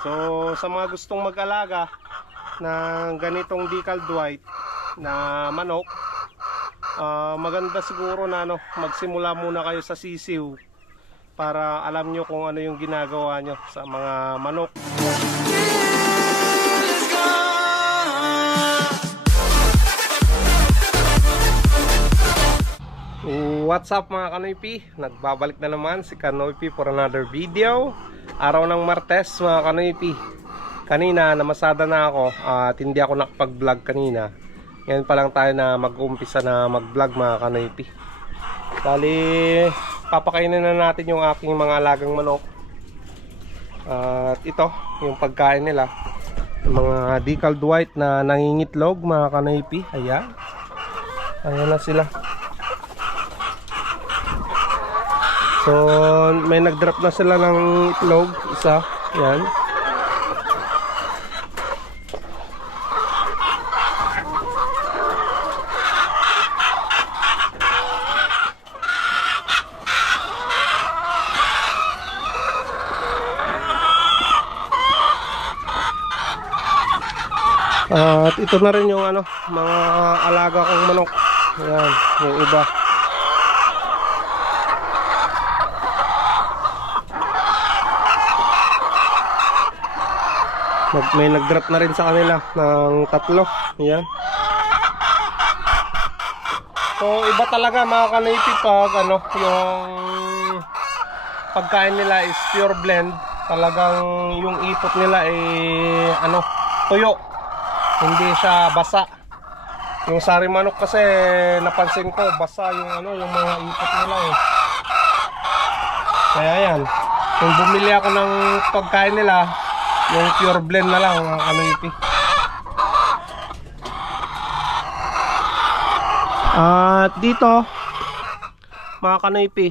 So sa mga gustong mag-alaga ng ganitong decal white na manok, ah, maganda siguro na ano, magsimula muna kayo sa sisiw para alam nyo kung ano yung ginagawa nyo sa mga manok. What's up mga Kanoypi? Nagbabalik na naman si Kanoypi for another video Araw ng Martes mga Kanoypi. Kanina namasada na ako at hindi ako nakapag-vlog kanina. Ngayon pa lang tayo na mag-umpisa na mag-vlog mga Kanoypi. Bali, papakainin na natin yung aking mga alagang manok. At ito, yung pagkain nila. Mga decaled white na nangingitlog mga Kanoypi. Ayan. Ayan na sila So, may nag-drop na sila ng itlog, isa, yan. At ito na rin yung ano, mga alaga kong manok. Ayan, yung iba. Nag, may nag-drop na rin sa kanila ng tatlo. Ayan. So, iba talaga mga kanipi pag ano, yung pagkain nila is pure blend. Talagang yung ipot nila ay ano, tuyo. Hindi siya basa. Yung sari manok kasi napansin ko basa yung ano, yung mga ipot nila eh. Kaya yan. Kung bumili ako ng pagkain nila, yung pure blend na lang mga kanoypi. At dito, mga kanoypi,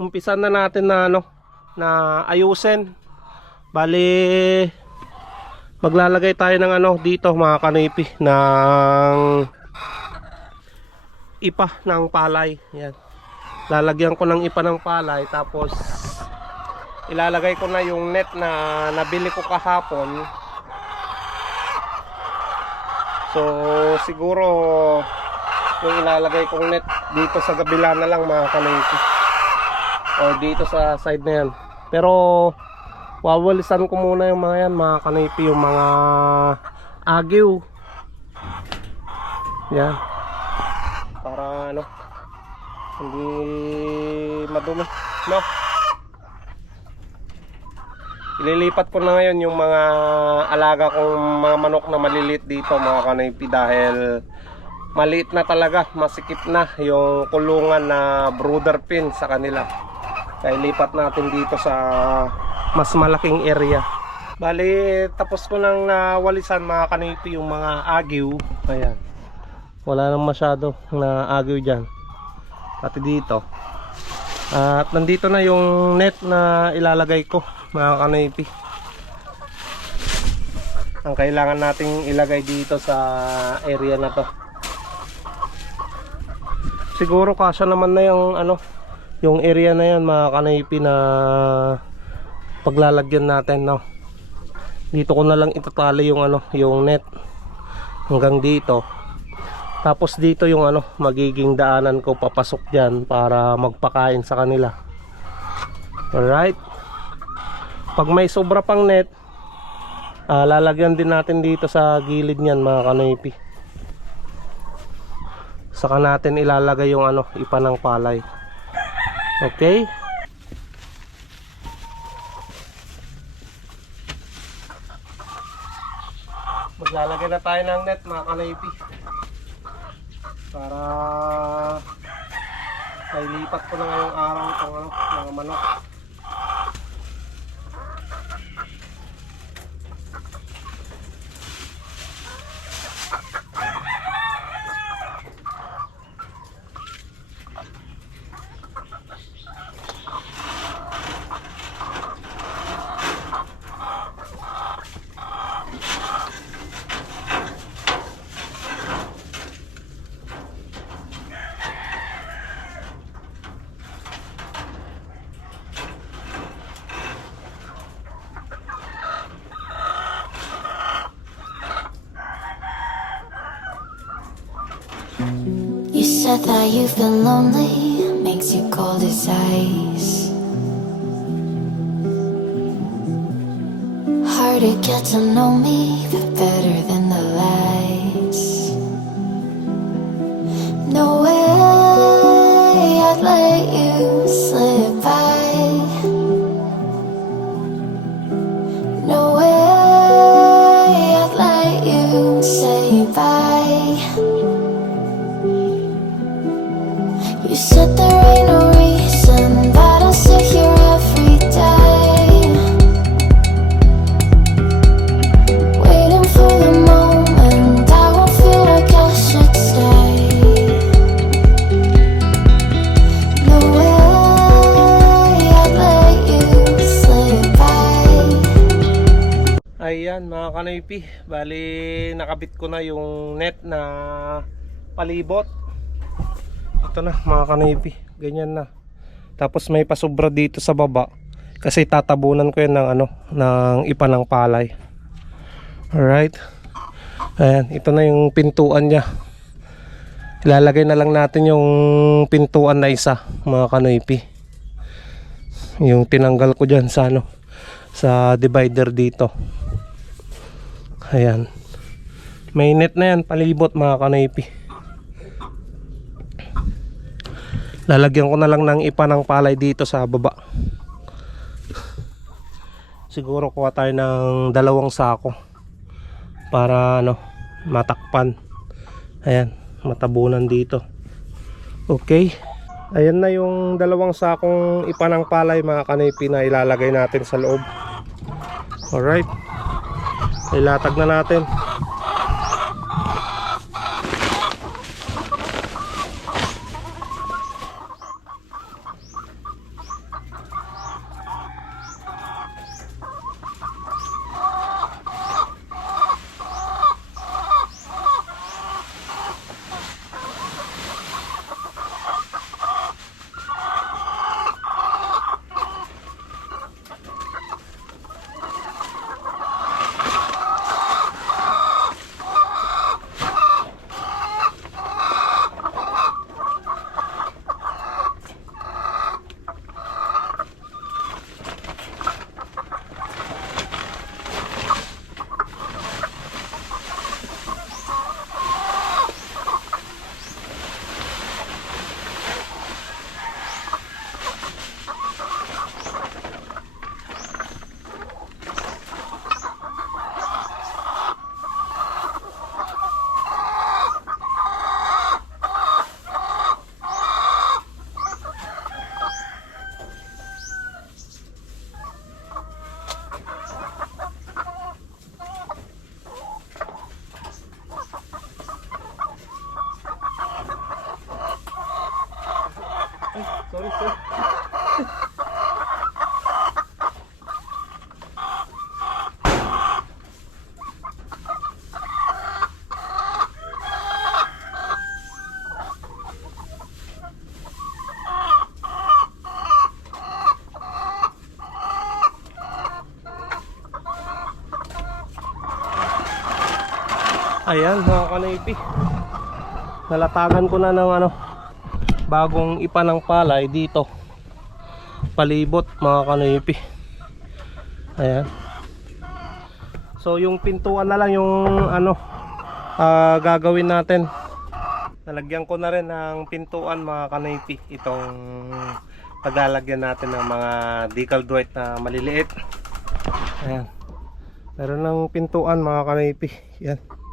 umpisan na natin na ano, na ayusin. Bali, maglalagay tayo ng ano dito mga kanoypi, ng ipa ng palay. Yan. Lalagyan ko ng ipa ng palay, tapos ilalagay ko na yung net na nabili ko kahapon. So siguro yung ilalagay kong net dito sa kabila na lang mga kanaypi o dito sa side na yan. Pero wawalisan ko muna yung mga yan mga kanaypi yung mga agiw. Yan. Para ano hindi madumi. No Ililipat ko na ngayon yung mga alaga kong mga manok na malilit dito mga kanaypi dahil maliit na talaga, masikip na yung kulungan na brooder pin sa kanila. Kaya ilipat natin dito sa mas malaking area. Bali, tapos ko nang nawalisan mga kanaypi yung mga agiw. Ayan. Wala nang masyado na agiw dyan. Pati dito. At nandito na yung net na ilalagay ko mga kanoypi. Ang kailangan nating ilagay dito sa area na to. Siguro kasya naman na yung ano, yung area na yan mga kanoypi na paglalagyan natin no. Dito ko na lang itatali yung ano, yung net hanggang dito. Tapos dito yung ano, magiging daanan ko papasok diyan para magpakain sa kanila. Alright. Pag may sobra pang net, ah, lalagyan din natin dito sa gilid niyan mga kanoypi. Saka natin ilalagay yung ano, ipa ng palay. Okay? Maglalagay na tayo ng net mga kanoypi. Para Nailipat ko na ngayong araw itong ano, mga manok. You've been lonely, makes you cold as ice. Hard to get to know me, but better than the lies. No way I'd let you slip Ayan mga kanoypi, bali nakabit ko na yung net na palibot. Ito na mga kanoypi, ganyan na. Tapos may pasubra dito sa baba kasi tatabunan ko yan ng ano, ng ipa ng palay. Alright. Ayan, ito na yung pintuan niya. Ilalagay na lang natin yung pintuan na isa, mga kanoypi. Yung tinanggal ko dyan sa ano, sa divider dito. Ayan. May net na yan, palibot mga kanoypi. Lalagyan ko na lang ng ipa ng palay dito sa baba. Siguro kuha tayo ng dalawang sako para ano, matakpan. Ayan, matabunan dito. Okay. Ayan na yung dalawang sakong ipa ng palay mga kanoypi na ilalagay natin sa loob. Alright. Ilatag na natin. Ayan mga kanaypi. Nalatagan ko na ng ano Bagong ipa palay dito. Palibot mga kanaypi Ayan. So yung pintuan na lang yung ano ah, Gagawin natin. Nalagyan ko na rin ng pintuan mga kanaypi Itong paglalagyan natin ng mga decal dwight na maliliit. Ayan. Meron ng pintuan mga kanaypi Yan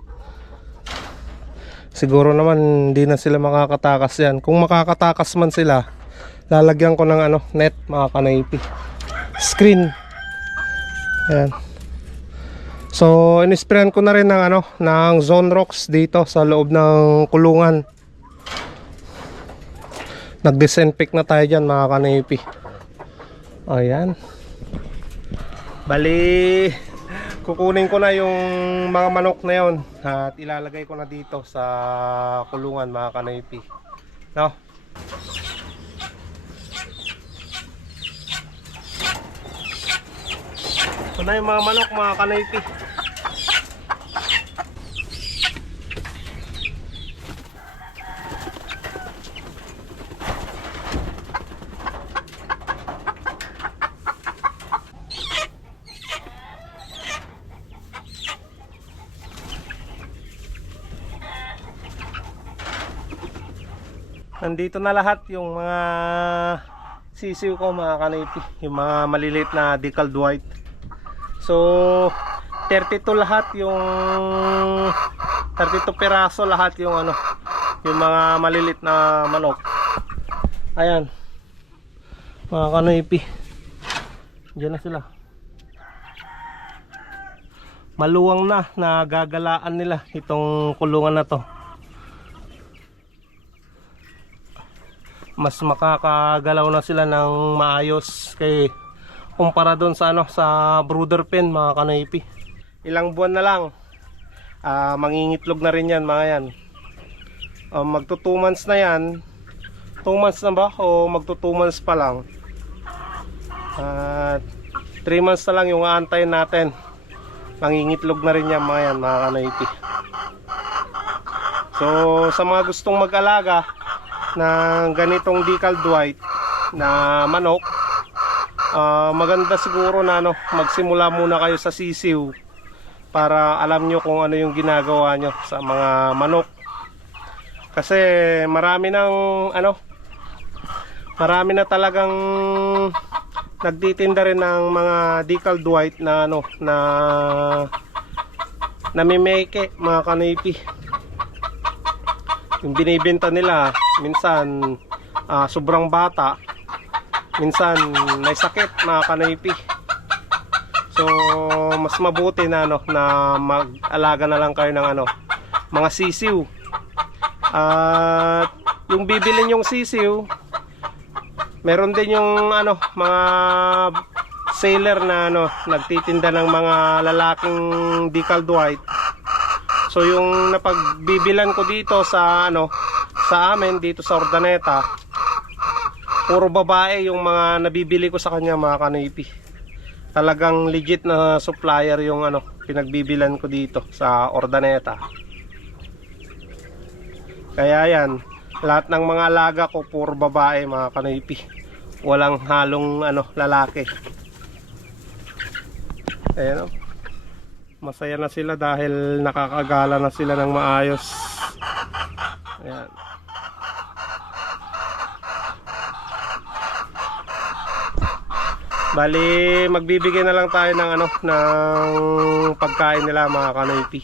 Siguro naman hindi na sila makakatakas yan. Kung makakatakas man sila, lalagyan ko ng ano, net mga kanaypi. Screen. Ayan. So, inisprayan ko na rin ng ano, ng zone rocks dito sa loob ng kulungan. Nag-disinfect na tayo dyan mga kanaypi. Ayan. Bali, kukunin ko na yung mga manok na yon at ilalagay ko na dito sa kulungan mga kanaypi. No? Ito na yung mga manok mga kanaypi nandito na lahat yung mga sisiw ko mga kanipi yung mga maliliit na decaled white so 32 lahat yung 32 peraso lahat yung ano yung mga maliliit na manok. Ayan. Mga kanipi Diyan na sila. Maluwang na nagagalaan nila itong kulungan na to mas makakagalaw na sila ng maayos kay kumpara doon sa ano sa brooder pen mga kanaypi. Ilang buwan na lang ah, mangingitlog na rin yan mga yan. Ah, magto 2 months na yan. 2 months na ba o magto 2 months pa lang? At 3 months na lang yung aantayin natin. Mangingitlog na rin yan mga yan mga kanaypi. So sa mga gustong mag-alaga ng ganitong decaled white na manok. Ah, maganda siguro na ano magsimula muna kayo sa sisiw para alam nyo kung ano yung ginagawa nyo sa mga manok. Kasi marami ng ano marami na talagang nagtitinda rin ng mga decaled white na ano na namimeke mga kanipi yung binibenta nila minsan ah, sobrang bata. Minsan may sakit mga kanipi so mas mabuti na ano na mag-alaga na lang kayo ng ano mga sisiw. At yung bibilin yung sisiw meron din yung ano mga sailor na ano nagtitinda ng mga lalaking decaled white So yung napagbibilan ko dito sa ano sa amin dito sa Ordaneta puro babae yung mga nabibili ko sa kanya mga kanipi. Talagang legit na supplier yung ano pinagbibilan ko dito sa Ordaneta. Kaya yan, lahat ng mga alaga ko puro babae mga kanipi. Walang halong ano lalaki. Ayan o masaya na sila dahil nakakagala na sila ng maayos ayan bali magbibigay na lang tayo ng ano ng pagkain nila mga kanoypi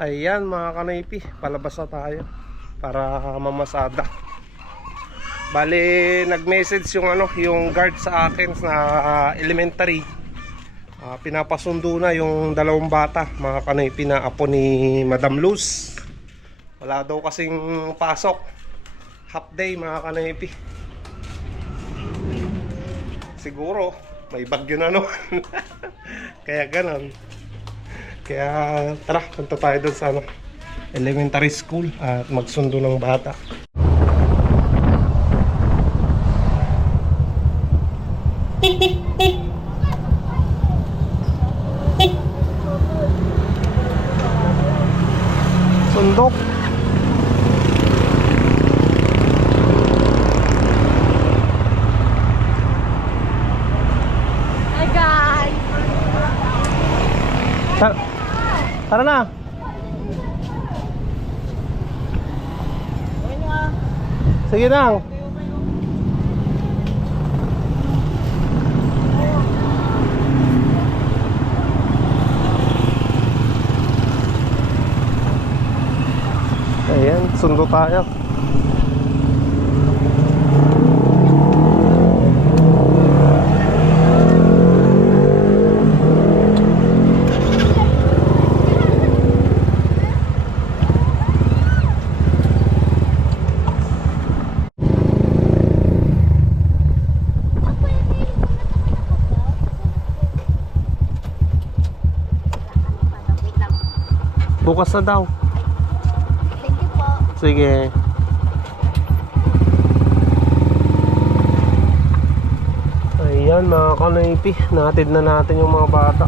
Ayan mga kanaypi, palabas na tayo para mamasada. Bali, nag-message yung ano, yung guard sa akin na elementary. Ah, pinapasundo na yung dalawang bata, mga kanaypi na apo ni Madam Luz. Wala daw kasing pasok. Half day mga kanaypi. Siguro, may bagyo na no. Kaya ganon. Kaya tara, punta tayo doon sa ano, elementary school at magsundo ng bata. Sundok. Hi guys! Ta- tara na. Na. Ayan, sundo tayo. Bukas na daw. Thank you po. Sige. Ayan mga kanaypi, natid na natin yung mga bata.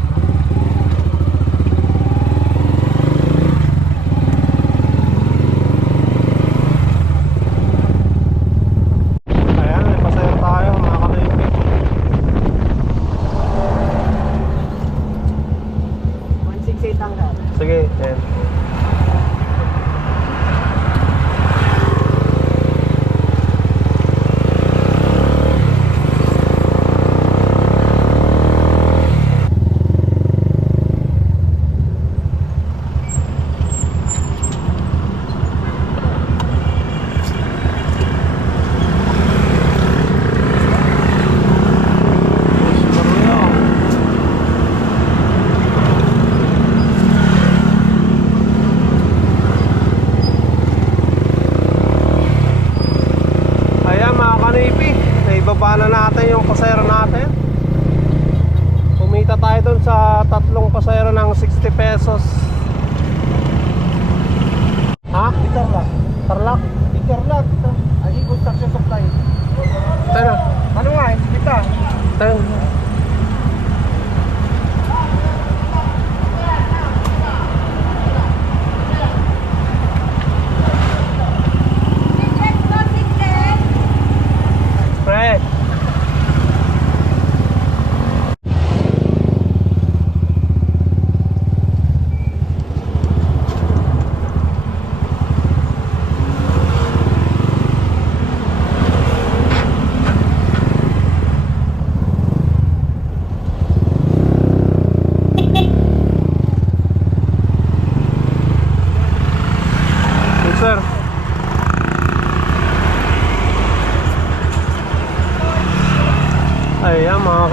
Ayan, may pasaya tayo mga sa tatlong pasayro ng 60 pesos. Ha? Tarlac. Tarlac? Tarlac. Ay, construction supply. Tayo na. Ano nga, kita. Tayo.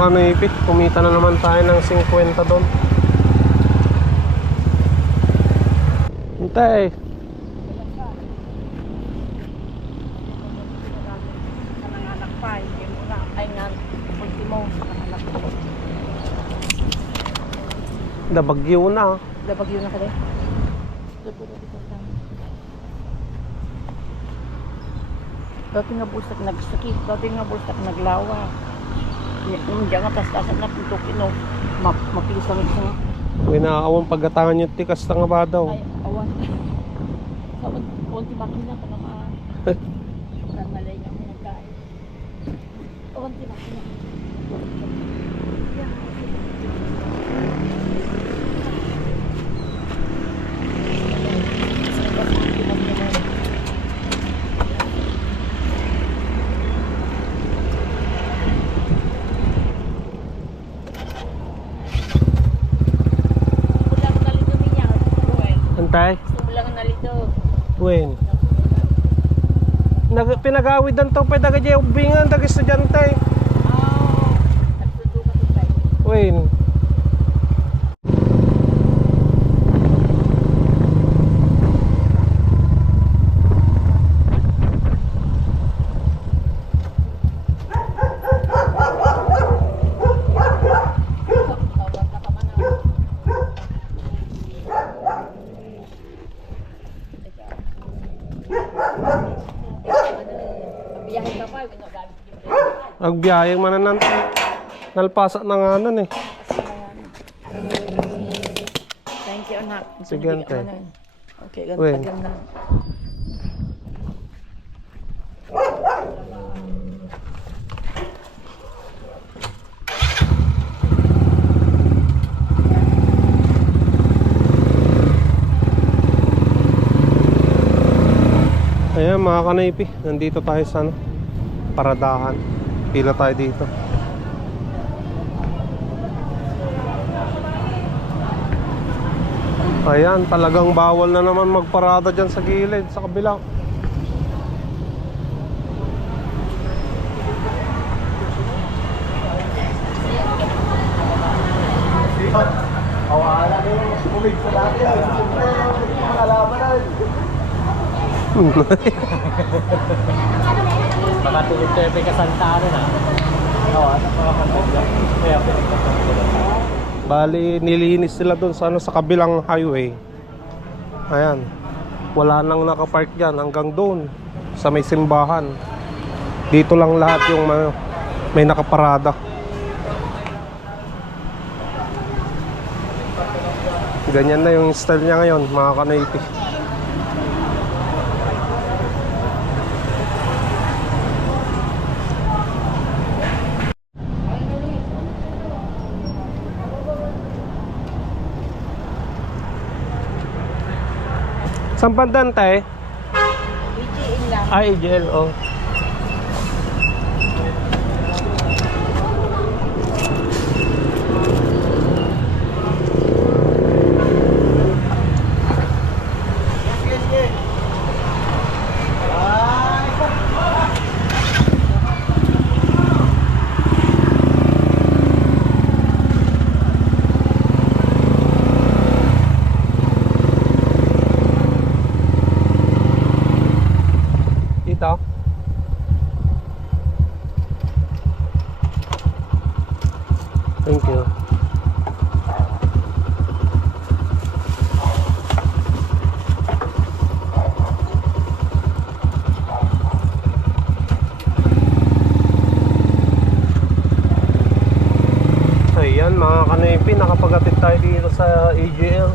Ayan mga kanipit, kumita na naman tayo ng 50 doon. Hintay. Mo na. Dabagyo na. Labag yun na ka rin. Dati nga bulsak nagsakit, dati nga bulsak naglawa. Yung diyan nga tas-tasan na pintok ino, map mapilisang isang May naaawang pagkatangan yung tikas na nga ba daw. ay awan. Awan, awan ti makina ka naman. Parang malay nga mo nagkain. Awan ti makina. Ulang nalito niya, Ruel. Hintay. Ulang nalito. Wen. Nag pinagawid ang to pa daga jay ubingan daga estudyante. Oh, nagsundo ka to tayo. Wen. Tawag na ka man ah. Biyahe ka pa, ginagamit yung Agbiyayang manan nalpasa na nga nun eh. Thank you, anak. Sige, na yun. Okay, ganun tagal na. Ayan mga kanaypi, nandito tayo sa ano, paradahan. Pila tayo dito. Ayan, talagang bawal na naman magparada dyan sa gilid, sa kabila. Makalaman na. Makatulog tayo may kasantano na. Oo, ano mga pantagyan. Kaya. Bali, nilinis sila doon sa, ano, sa kabilang highway. Ayan. Wala nang nakapark dyan hanggang doon sa may simbahan. Dito lang lahat yung ano, may nakaparada. Ganyan na yung style niya ngayon, mga kanayti. Saan? BGN lang. Ay, gel, oh. Dito. Thank you. So yan mga kanipi, nakapagatid tayo dito sa AGL.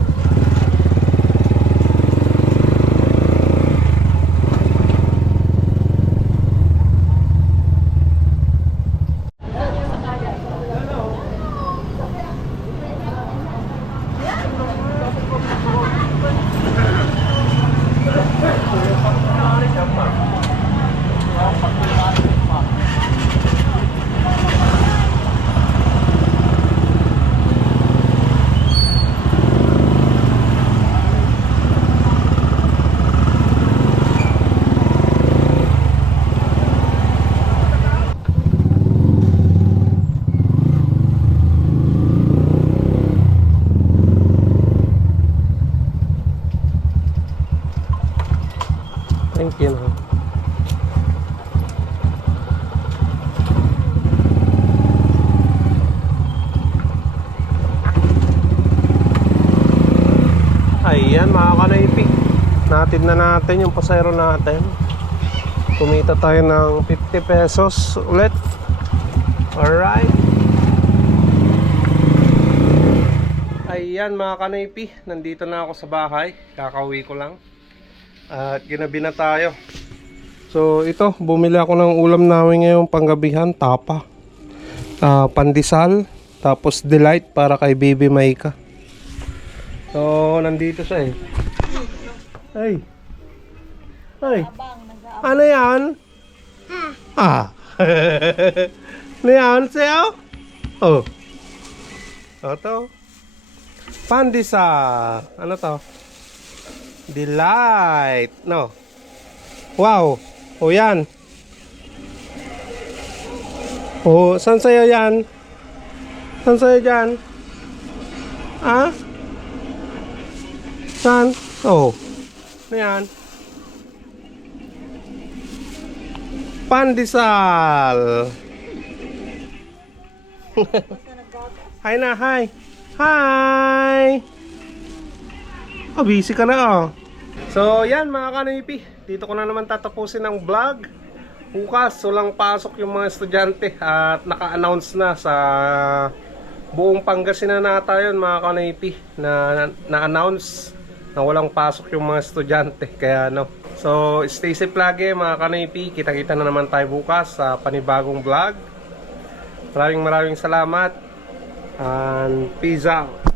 Thank you. ma'am. Ayan mga kanaypi Natid na natin yung pasayro natin. Kumita tayo ng 50 pesos ulit. Alright. Ayan mga kanaypi. Nandito na ako sa bahay. Kakauwi ko lang. At ginabi na tayo. So ito Bumili ako ng ulam namin ngayong panggabihan. Tapa. Ah, Pandesal. Tapos delight para kay baby Maika. So, nandito siya eh. Ay. Ay. Ano yan? Ah. ano yan, sa'yo? Oh. Ito. Pandisa. Ano to? Delight. No. Wow. O yan. Oh, saan sa'yo yan? Saan sa'yo dyan? Ah? Saan? Oh. Ano yan? Pandesal. hi na, hi. Hi! Oh, busy ka na oh. So, yan mga kanipi. Dito ko na naman tatapusin ang vlog. Bukas, walang pasok yung mga estudyante at naka-announce na sa buong Pangasinan na tayo mga kanipi na na-announce na walang pasok yung mga estudyante. Kaya no. So, stay safe lagi mga kanipi. Kita-kita na naman tayo bukas sa panibagong vlog. Maraming maraming salamat. And peace out.